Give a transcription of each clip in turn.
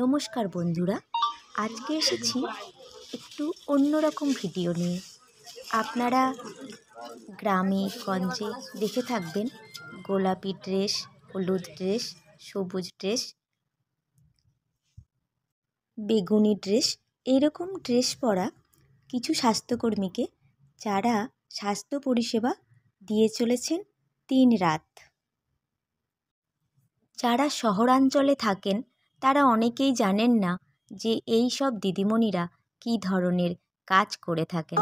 নমস্কার বন্ধুরা, আজকে এসেছি একটু অন্যরকম ভিডিও নিয়ে। আপনারা গ্রামে গঞ্জে দেখে থাকবেন গোলাপি ড্রেস, হলুদ ড্রেস, সবুজ ড্রেস, বেগুনি ড্রেস, এরকম ড্রেস পরা কিছু স্বাস্থ্যকর্মীকে যারা স্বাস্থ্য পরিষেবা দিয়ে চলেছেন দিন রাত। যারা শহরাঞ্চলে থাকেন তারা অনেকেই জানেন না যে এই সব দিদিমণিরা কী ধরনের কাজ করে থাকেন।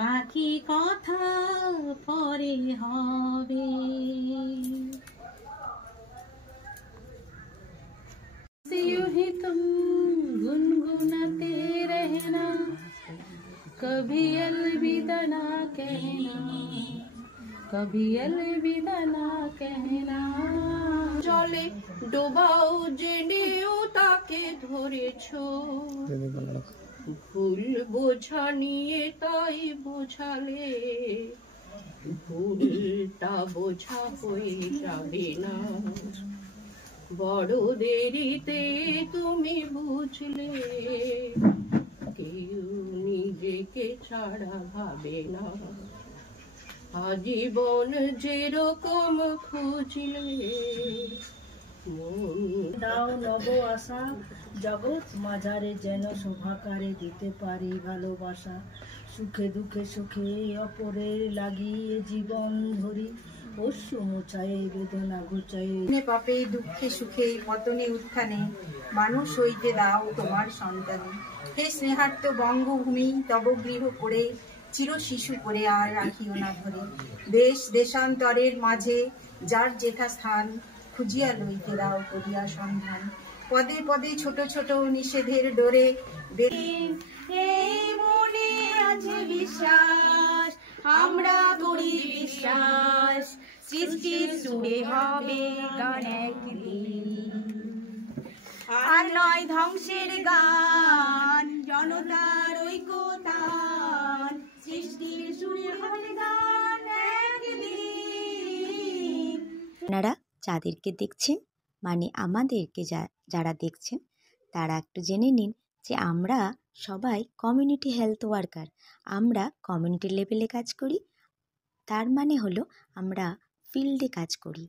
বাকি কথা পরে হবে। यूं ही तुम गुनगुनाते रहना, कभी अलविदा ना कहना, कभी अलविदा ना कहना। জলে ডোবাও জেনেও তাকে ধরেছো, ভুল বোঝা নিয়ে তাই বোঝালে ভুলটা বোঝা হয়ে যাবে না। বড় দেরিতে তুমি বুঝলে কেউ নিজেকে ছাড়া ভাবে না। আজীবন যেরকম খুঁজলে মন দাও নব আশা, জগৎ মাঝারে যেন শোভাকারে দিতে পারি ভালোবাসা। সুখে দুঃখে সুখে অপরের লাগিয়ে জীবন ধরি, অশ্রু মোছায়ে বেদনা ঘুচায়ে। পাপে দুঃখে সুখে পতনে উত্থানে মানুষ হইতে দাও তোমার সন্তানে। হে স্নেহার্থ বঙ্গভূমি, তব গৃহ করে চির শিশু করে আর রাখিও না ধরে। দেশ দেশান্তরের মাঝে যার যেথা স্থান, খুঁজিয়া লইতে দাও করিয়া সন্ধান। পদে পদে ছোট ছোট নিষেধের ডোরে এই মনে আছে বিশ্বাস, আমরা করি বিশ্বাস, সৃষ্টির সুরে হবে গান একদিন, আর নয় ধ্বংসের গান, জনতার ঐক্যতান, সৃষ্টির সুরে হবে গান একদিন। আপনারা যাদেরকে দেখছেন, মানে আমাদেরকে যারা দেখছেন, তারা একটু জেনে নিন যে আমরা সবাই কমিউনিটি হেলথ ওয়ার্কার। আমরা কমিউনিটি লেভেলে কাজ করি, তার মানে হলো আমরা ফিল্ডে কাজ করি।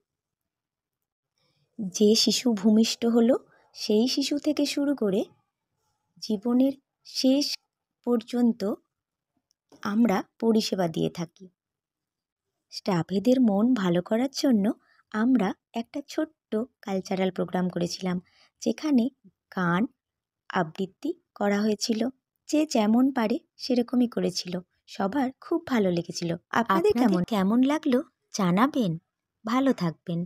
যে শিশু ভূমিষ্ঠ হলো সেই শিশু থেকে শুরু করে জীবনের শেষ পর্যন্ত আমরা পরিষেবা দিয়ে থাকি। স্টাফেদের মন ভালো করার জন্য আমরা একটা ছোট্ট কালচারাল প্রোগ্রাম করেছিলাম, যেখানে গান আবৃত্তি করা হয়েছিল। যে যেমন পারে সেরকমই করেছিল, সবার খুব ভালো লেগেছিল। আপনাদের কেমন লাগলো জানাবেন। ভালো থাকবেন।